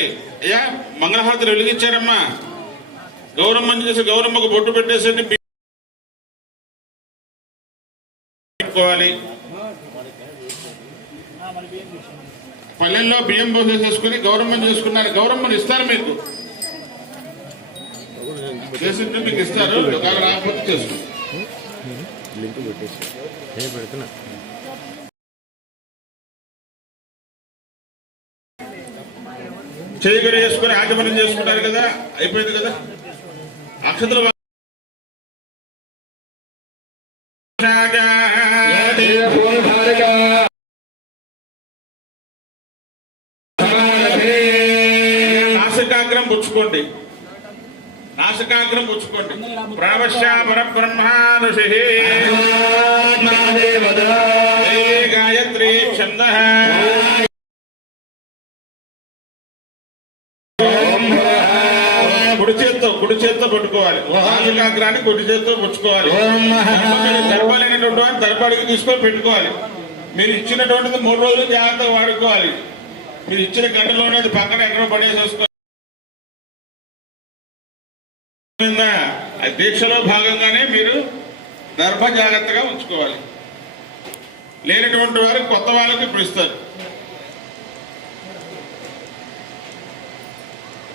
అయ్యా మంగళహారతులు వెలిగించారమ్మా. గౌరమ్మ చేసి గౌరమ్మకు బొట్టు పెట్టేసండి పెట్టుకోవాలి. పల్లెల్లో బియ్యం పోసేసుకుని గౌరమ్మను చేసుకున్నారు. గౌరమ్మను ఇస్తారు మీకు. చేసింటే మీకు ఇస్తారు. ఒకవేళ రాకపోతే చేసుకోండి లింక్ పెట్టేసి నేను పెడుతున్నా చేయి కూడా చేసుకుని ఆచమనం చేసుకుంటారు కదా? అయిపోయింది కదా? అక్షతలు నాసికాగ్రం పుచ్చుకోండి. నాసికాగ్రం పుచ్చుకోండి. ప్రావశ్య పరబ్రహ్మానుషి గాయత్రి ఛంద. కుడి చేత్తో పట్టుకోవాలి నాసికాగ్రాన్ని కుడి చేత్తో పుచ్చుకోవాలి జరపాలనేటువంటి వాడిని తలపాడికి తీసుకొని పెట్టుకోవాలి. మీరు ఇచ్చినటువంటిది మూడు రోజులు జాగ్రత్తగా వాడుకోవాలి. మీరు ఇచ్చిన గంటలోనే అది పక్కన ఎక్కడో ఆ దీక్షలో భాగంగానే మీరు గర్భ జాగ్రత్తగా ఉంచుకోవాలి. లేనటువంటి వారు కొత్త వాళ్ళకి ఇప్పుడు ఇస్తారు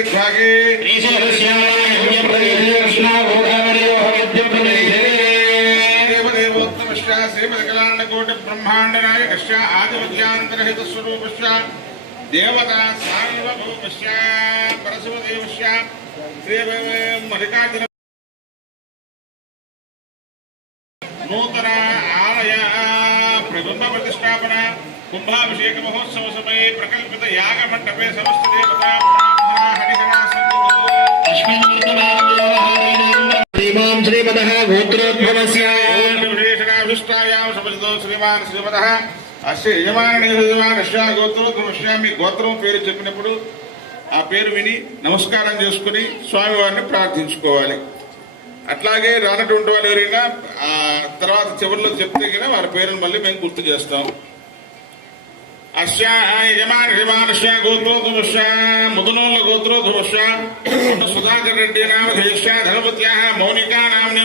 మేరోర్ దక్షిణ బ్రహ్మాండ నాయకశ్చ ఆదివిద్యాంతరహిత స్వరూపశ్చ దేవత సార్వభౌమశ్చ పరశువదేవశ్చ శ్రీ మల్లికార్జున నూతన ఆలయ ప్రబింబ ప్రతిష్టాపన కుంభాభిషేక మహోత్సవ సమయ ప్రకల్పిత యాగ మండపే సమస్త దేవతా శ్రీమాం శ్రీమదః గోత్రోద్భవస్య. విశేషణాభిష్టాయాం సమజితో శ్రీమాన్ శ్రీమద. అస్య యజమాని యజమానస్య గోత్రోద్భవస్య మీ గోత్రం పేరు చెప్పినప్పుడు ఆ పేరు విని నమస్కారం చేసుకుని స్వామివారిని ప్రార్థించుకోవాలి. అట్లాగే రానటువంటి వాళ్ళు ఎవరైనా తర్వాత చివరిలో చెప్తే కనుక వారి పేరును మళ్ళీ మేము గుర్తు చేస్తాం. అస్య యజమాన యజమానస్య గోత్రోద్భవస్య ముదనోళ్ళ గోత్రోద్భవస్య సుధాకర్ రెడ్డి నామ ధేయస్య ధనపత్యాः మౌనికా నామ్ని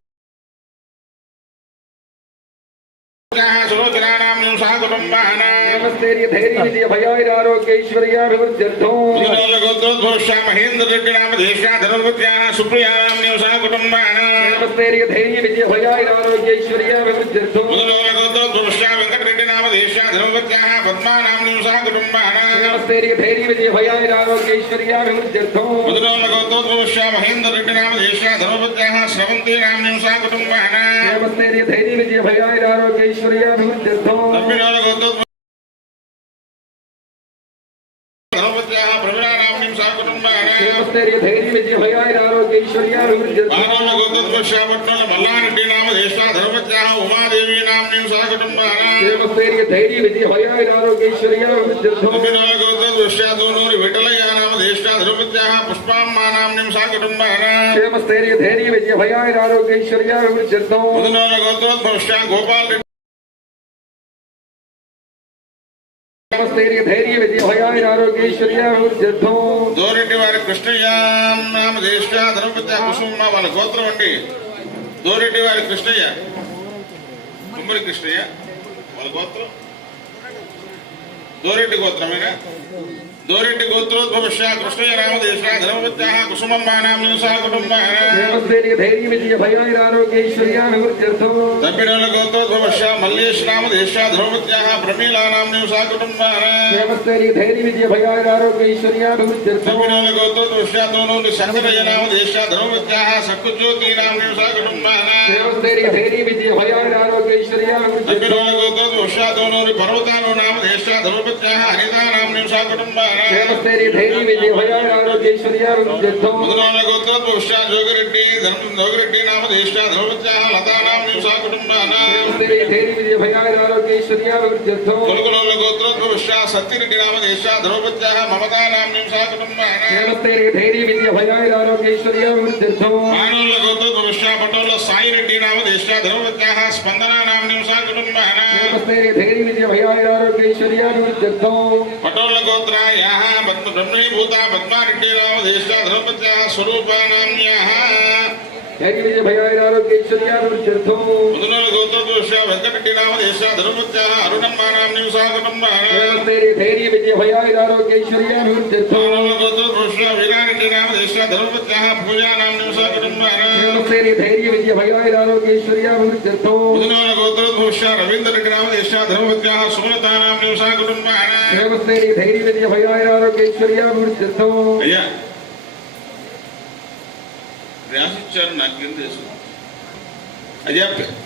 ധൈര്യനിധയഭയാരോഗ്യൈശ്വര്യാഭിവൃദ്ധ്യർത്ഥോഗോത്രോദ്ഭവ മഹേന്ദ്രഗ്രഗ്രാമധേഷ്യാ ധനുർവൃത്യാ സുപ്രിയാം നിവസാ കുടുംബാണ ധൈര്യനിധയഭയാരോഗ്യൈശ്വര്യാഭിവൃദ്ധ്യർത്ഥോ గోత్రోద్భవస్య పటోళ్ళ అంజరెడ్డి నామ ధేయస్య ధనపత్యాः శ్రీలతా నామ్ని సా కుటుంబానాం ధైర్య ధైర్య విజయ సహ ధైర్య విజయ భయారోగ్య ఈశ్వర్యాభివృద్ధ్యర్థో ముదినోళ్ళ గోత్రోద్భవస్య మహేంద్ర రెడ్డి నామ ధేయస్య ధనపత్యాः సుప్రియానాం సహ కుటుంబానాం విజయ వెంకటరెడ్డి ధనపత్యాः పద్మానాం సహ కుటుంబానాం ధైర్య ధైర్య విజయ భయారోగ్య ఈశ్వర్యాభివృద్ధ్యర్థో ముదినోళ్ళ గోత్రోద్భవస్య మహేంద్ర రెడ్డి నామ ధేయస్య ధనపత్యాः స్రవంతి నామ్ని సహ కుటుంబానాం ధైర్య ధైర్య విజయ భయారోగ్య ఈశ్వర్యాభివృద్ధ్యర్థో తమ్మినోళ్ళ గోత్రోద్భవ ధనపత్యాः కుటుంబానాం ధైర్య విజయ భయారోగ్య ఈశ్వర్యాభివృద్ధ్యర్థో బాణోళ్ళ గోత్రోద్భవశ్యాపట్నంలో మల్లారెడ్డి నామ దేశ ధర్మత్యాः ఉమాదేవి నామ్ని సహ కుటుంబానాం ధైర్య విజయ భయారోగ్య ఈశ్వర్యాభివృద్ధ్యర్థో తమ్మినోళ్ళ గోత్రోద్భవశ్యాదోనూరి విఠలయ్య నామ దేశ ధర్మత్యాः పుష్పామ్మా నామ్ని సహ కుటుంబానాం క్షేమస్థైర్య ధైర్య విజయ భయారోగ్య ఈశ్వర్యాభివృద్ధ్యర్థో ముదినోళ్ళ గోత్రోద్భవశ్యా గోపాల్ రెడ్డి దోరెడ్డి వారి కృష్ణయ్య నామ దేశ ధర్మపతి కుసుమ వాళ్ళ గోత్రం అండి. దోరెడ్డి వారి కృష్ణయ్య. కుమ్మరి కృష్ణయ్య వాళ్ళ గోత్రం. దోరెడ్డి గోత్రమేనా? దోరెడ్డి గోత్రోద్భవశ్య కృష్ణయ్య నామ దేశ ధర్మపత్య కుసుమమ్మ నామ సహ కుటుంబ క్షేమస్థైర్య ధైర్య విజయ భయాయ ఆరోగ్యైశ్వర్యాభివృద్ధ్యర్థం దమ్మిడోల గోత్రోద్భవశ్య మల్లేష్ నామ దేశ ధర్మపత్య ప్రమీలా నామ సహ కుటుంబ క్షేమస్థైర్య ధైర్య విజయ భయాయ ఆరోగ్యైశ్వర్యాభివృద్ధ్యర్థం దమ్మిడోల గోత్రోద్భవశ్య దోనూరు శంకరయ్య నామ దేశ ధర్మపత్య సక్కుజ్యోతి నామ సహ కుటుంబ క్షేమస్థైర్య ధైర్య విజయ భయాయ ఆరోగ్యైశ్వర్యాభివృద్ధ్యర్థం అగ్నిరోగోతో ఉషాదోనూరి పర్వతాను నామ దేశ ధర్మపత్య క్షేమస్థైర్య ధైర్య విజయ ఆరోగ్యైశ్వర్యాభివృద్ధ్యర్థం ముదులోన గోత్రోద్భవ ఉషా జోగిరెడ్డి ధర్మ జోగిరెడ్డి నామ దేశ ధర్మపత్య లతా నామ నిమిష కుటుంబ క్షేమస్థైర్య ధైర్య విజయ ఆరోగ్యైశ్వర్యాభివృద్ధ్యర్థం కొలుగులోన గోత్రోద్భవ ఉషా సత్యరెడ్డి నామ దేశ ధర్మపత్య మమతా నామ నిమిష కుటుంబ క్షేమస్థైర్య ధైర్య విజయ భయాయ ఆరోగ్యైశ్వర్యాభివృద్ధ్యర్థం మానవుల గోత్రోద్భవ ఉషా పటోల సాయిరెడ్డి నామ దేశ ధర్మపత్య స్పందన నామ నిమిష కుటుంబ క్షేమస్థైర్య ధైర్య విజయ భయాయ ఆరోగ్యైశ్వర్యాభివృద్ధ్యర్థం పటోళ్ళ पद्मगोत्रायाः पद्मब्रह्मणीभूता पद्मारेड्डीनामधेष्टा धर्मपत्याः स्वरूपानाम्याः ధైర్య విజయ భయాయ ఆరోగ్యైశ్వర్యాభివృద్ధ్యర్థం ముదునోల గోత్రదోష వెంకటరెడ్డి రామ దేశ ధర్మపత్య అరుణమ్మ నామ నివసాగటమ్మ క్షేమస్థైర్య ధైర్య విజయ భయాయ ఆరోగ్యైశ్వర్యాభివృద్ధ్యర్థం ముదునోల గోత్రదోష వీరారెడ్డి రామ దేశ ధర్మపత్య పూజా నామ నివసాగటమ్మ క్షేమస్థైర్య ధైర్య విజయ భయాయ ఆరోగ్యైశ్వర్యాభివృద్ధ్యర్థం ముదునోల గోత్రదోష రవీంద్ర రెడ్డి రామ దేశ ధర్మపత్య సుమలత నామ నివసాగటమ్మ క్షేమస్థైర్య ధైర్య భయాయ ఆరోగ్యైశ్వర్యాభివృద్ధ్యర్థం అయ్యా రాసిచ్చారు నాకేం తెలుసు. అదే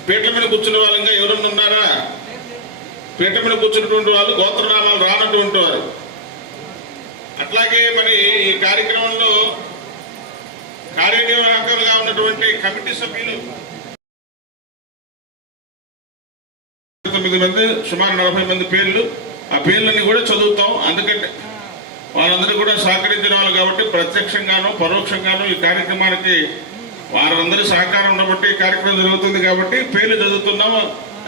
పీటల మీద కూర్చున్న వాళ్ళు ఇంకా ఎవరన్నా ఉన్నారా? పీట మీద కూర్చున్నటువంటి వాళ్ళు గోత్రనామాలు రానటువంటి వారు. అట్లాగే మరి ఈ కార్యక్రమంలో కార్యనిర్వాహకులుగా ఉన్నటువంటి కమిటీ సభ్యులు తొమ్మిది మంది సుమారు నలభై మంది పేర్లు. ఆ పేర్లన్నీ కూడా చదువుతాం. అందుకంటే వాళ్ళందరూ కూడా సహకరించిన వాళ్ళు కాబట్టి ప్రత్యక్షంగాను పరోక్షంగాను ఈ కార్యక్రమానికి వారందరి సహకారం ఉండబట్టి ఈ కార్యక్రమం జరుగుతుంది కాబట్టి పేర్లు చదువుతున్నాము.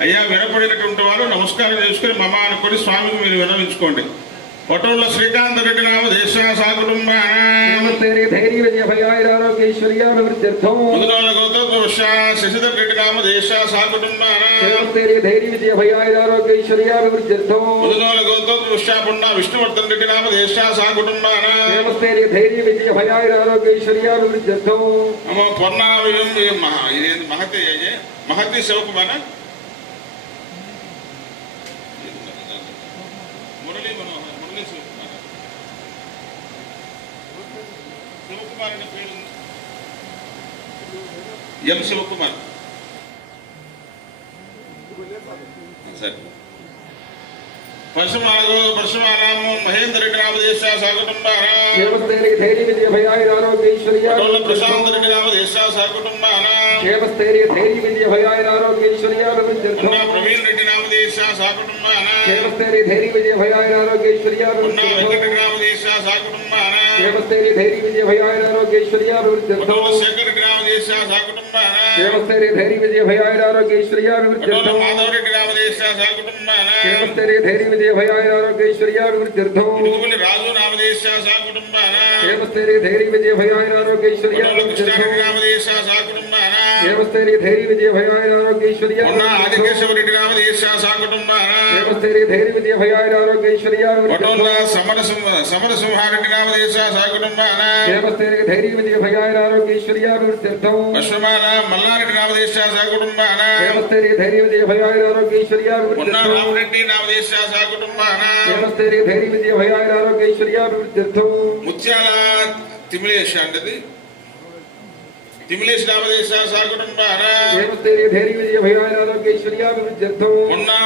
అయ్యా వినపడినటువంటి వారు నమస్కారం చేసుకుని మమ అనుకొని స్వామికి మీరు వినవించుకోండి పటోళ్ళ శ్రీకాంత్ రెడ్డి నామ దేశ సాకుటుంబ క్షేమస్థైర్య ధైర్య విజయ భయాయ ఆరోగ్యైశ్వర్యాభివృద్ధ్యర్థం ముదునోళ్ళ గౌతమ శశిధర్ రెడ్డి నామ దేశ సాకుటుంబ క్షేమస్థైర్య ధైర్య విజయ భయాయ ఆరోగ్యైశ్వర్యాభివృద్ధ్యర్థం ముదునోళ్ళ గౌతమ విశ్వాపున్న విష్ణువర్ధన్ రెడ్డి నామ దేశ సాకుటుంబ క్షేమస్థైర్య ధైర్య విజయ భయాయ ఆరోగ్యైశ్వర్యాభివృద్ధ్యర్థం అమ్మ పొన్న ఇదేంటి మహతి అయ్యే మహతి శివకుమార? మురళీ మనోహర్ మురళీ శివకుమార్ శివకుమార్ అనే పేరు. ఎం శివకుమార్? సరే. పరశుమాగో పరశుమానాము మహేందర్ భయాయ పటోళ్ళ ప్రశాంత్ ఆరోగ్యైశ్వర్యాభివృద్ధ్యర్థం ఉన్నా ప్రవీణ్ రెడ్డి నామదేశ సాగుటుంబారా క్షేమస్థైర్య ధైర్య విజయ క్షేమస్థైర్య ధైర్య విజయ భయాయ ఆరోగ్యైశ్వర్యాభివృద్ధ్యర్థం శేఖర్ రెడ్డి నామదేశ సాగుటుంబారా క్షేమస్థైర్య ధైర్య విజయ భయాయ పటోళ్ళ ఆరోగ్యైశ్వర్యాభివృద్ధ్యర్థం మాధవ్ రెడ్డి నామదేశ సాగుటుంబారా క్షేమస్థైర్య ధైర్య విజయ భయాయ ఆరోగ్యైశ్వర్యాభివృద్ధ్యర్థం ఇడుగుమల్లి రాజు ధైర్య విజయ సాగుటుంబారా క్షేమస్థైర్య ధైర్య విజయ భయాయ ఉన్న ఆరోగ్యైశ్వర్యాభివృద్ధ్యర్థం ఆదికేశవ రెడ్డి నామదేశ సాగుటుంబారా క్షేమస్థైర్య ధైర్య విజయ భయాయ పటోళ్ళ సమర సమర సింహారెడ్డి ధైర్య విజయ భయాయ మల్లారెడ్డి నామదేశ సాగుటుంబారా క్షేమస్థైర్య ధైర్య విజయ భయాయ సాగుటుంబారా క్షేమస్థైర్య ధైర్య విజయ భయాయ ఆరోగ్యైశ్వర్యాభివృద్ధ్యర్థం ముత్యాల తిమిలేష్ అంటది తిమిలేష్ నామదేశ సాగుటుంబారా క్షేమస్థైర్య ధైర్య విజయ భయాయ ఆరోగ్యైశ్వర్యాభివృద్ధ్యర్థం ఉన్న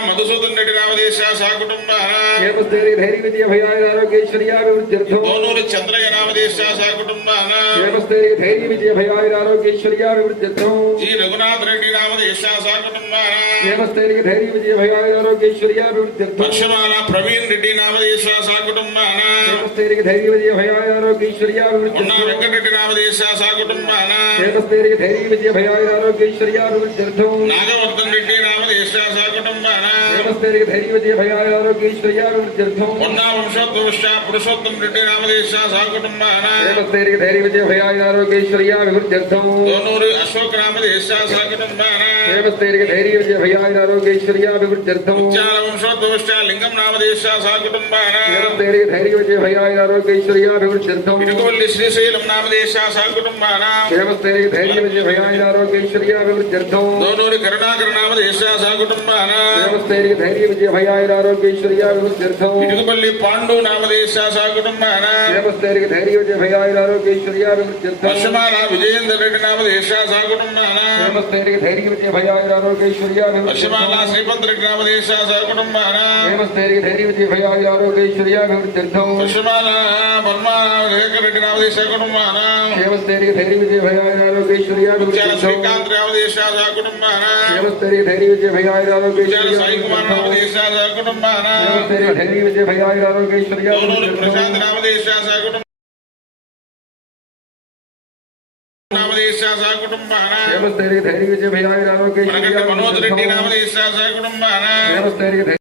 మధుసూదన్ రెడ్డి భయాయ ఆరోగ్యైశ్వర్యాభివృద్ధ్యర్థం దోనూరు చంద్రయ్య భయాయ ఆరోగ్యైశ్వర్యాభివృద్ధ్యర్థం జి రఘునాథ్ రెడ్డి భయాయ ఆరోగ్యైశ్వర్యాభివృద్ధ్యర్థం పశ్చిమాన ప్రవీణ్ రెడ్డి నామదేశ ఆరోగ్యైశ్వర్యాభివృద్ధ్యర్థం వెంకటరెడ్డి నామదేశ సాగుటుంబారా నాగవర్ధన్ రెడ్డి నామదేశ సాగుటుంబారా దేవస్థైర్య ధైర్య విజయ భయాయ ఆరోగ్యైశ్వర్యాభివృద్ధ్యర్థం పొన్నా వంశోద్భవిష్ట పురుషోత్తం రెడ్డి నామదేశ సహకుటుంబాన దేవస్థైర్య ధైర్య విజయ భయాయ ఆరోగ్యైశ్వర్యాభివృద్ధ్యర్థం దోనూరు అశోక్ నామదేశ సహకుటుంబాన దేవస్థైర్య ధైర్య విజయ భయాయ ఆరోగ్యైశ్వర్యాభివృద్ధ్యర్థం ముత్యాల వంశోద్భవిష్ట లింగం నామదేశ సహకుటుంబాన దేవస్థైర్య ధైర్య విజయ భయాయ ఆరోగ్యైశ్వర్యాభివృద్ధ్యర్థం ఇటుకవల్లి శ్రీశైలం నామదేశ సహకుటుంబాన దేవస్థైర్య ధైర్య విజయ భయాయ ఆరోగ్యైశ్వర్యాభివృద్ధ్యర్థం దోనూరు కరుణాకర నామదేశ సహకుటుంబాన దేవస్థైర్య ధైర్య విజయ భయాయ ఆరోగ్యైశ్వర్యాభివృద్ధ్యర్థం ఇటుకపల్లి పాండు నామదేశ సహకుటుంబాన దేవస్థైర్య ధైర్య విజయ భయాయ ఆరోగ్యైశ్వర్యాభివృద్ధ్యర్థం వర్షమాల విజయేంద్ర రెడ్డి నామదేశ సహకుటుంబాన దేవస్థైర్య ధైర్య విజయ భయాయ ఆరోగ్యైశ్వర్యాభివృద్ధ్యర్థం వర్షమాల శ్రీపంత్ రెడ్డి నామదేశ సహకుటుంబాన దేవస్థైర్య ధైర్య విజయ భయాయ ఆరోగ్యైశ్వర్యాభివృద్ధ్యర్థం వర్షమాల పద్మా వివేక రెడ్డి నామదేశ కుటుంబాన దేవస్థైర్య ధైర్య విజయ భయాయ ముత్యాల ఆరోగ్యైశ్వర్యాభివృద్ధ్యర్థం శ్రీకాంత్ రామదేశ కుటుంబాన దేవస్థైర్య ధైర్య విజయ భయాయ ముత్యాల సాయి కుమార్ ఆరోగ్యైశ్వర్యాభివృద్ధ్యర్థం నామదేశ కుటుంబాన దేవస్థైర్య ధైర్య విజయ భయాయ దోనూరు ప్రశాంత్ ఆరోగ్యైశ్వర్యాభివృద్ధ్యర్థం నామదేశ కుటుంబం నామదేశ కుటుంబాన దేవస్థైర్య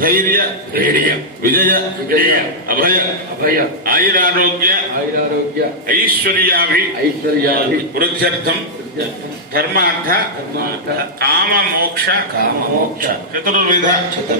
धैर्य धैर्य विजय विजय अभय अभय आयुरारोग्य आयुरारोग्य ऐश्वर्या ऐश्वर्या वृद्ध्यर्थम धर्मार्थ धर्मार्थ काम मोक्ष काम मोक्ष चतुर्विध चतुर्